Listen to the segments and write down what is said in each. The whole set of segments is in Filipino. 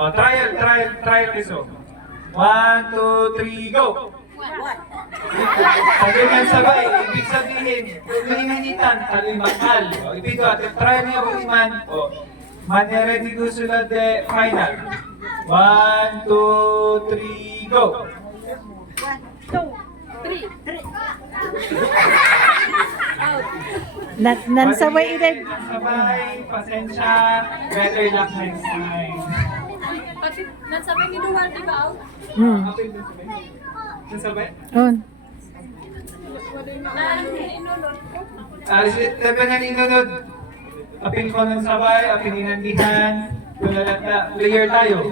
Trial piso. 1, 2, 3, go! Pag ganyan sabay, ibig sabihin, kung hinanitan, kalo'y mahal. O, ibig ko, trial niya po iman. O, manere di gusulad de final. 1, 2, 3, go! 1, 2, 3. Nansabay edad. Nansabay, pasensya, better luck next time. Pati, nansabay ni Duwal, di ba? Nansabay? On. Inulot ko. Tepe na ninunod. Apin ko ng sabay, apin inandihan. Player tayo.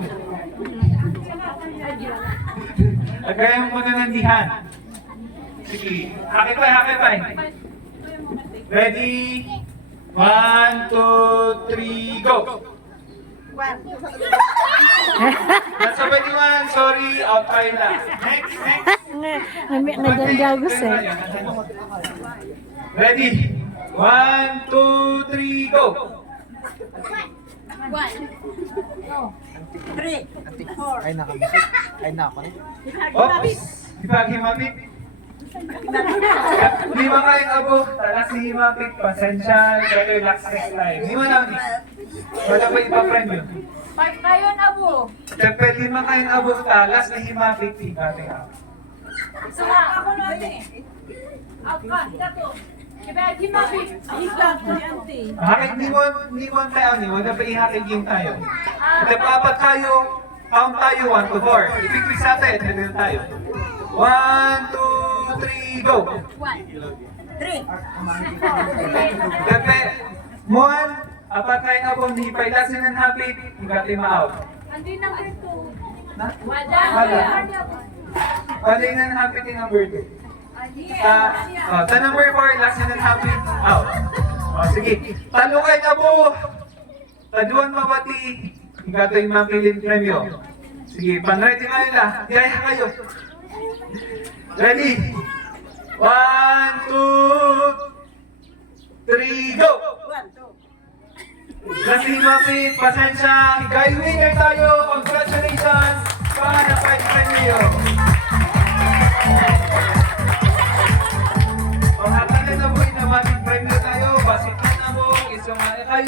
Agayan mo na nandihan. Sige, hakipay. Ready? 1, 2, 3, go! Nasabay ni Juan, sorry, out tayo na. Next. Nagandagos eh. Ready? 1, 2, 3, go! 1, 3, Ay, nakamit. Ay, nako. Oops! Himapit. Hindi mo kayong abog, talas si Himapit, pasensya, better luck next time. Hindi mo namin. Wala pa ipa-friend yun. 5 kayo na po. Siyempre, 5 kayong abog, talas ni Himapit, ikating ako. So, ako natin eh. Out ka, hita to. Kaya gimabit. Hita to, auntie. Hakit, ni mo tayo, wala pa ihakit yung tayo. Ito pa apat tayo, count tayo, 1 to 4. Ipigpig sa atin, ito tayo. 1, 2, 3, go! 1, 3, Pepe, Muan, apat kayong abong, di pa ilasin ng hapit, hingati ma-out. Andi number 2. Na? Wala. Paling ng hapit yung number 2. Sa number 4, last ng hapit, out. Sige, talo kayo abo. Taduan mabati, hingati yung mamilin premyo. Sige, pan-ready kayo na, diyaya kayo. Ready? 1, 2, 3, go! Kasi Mapit, pasensya, guy winner tayo! Congratulations!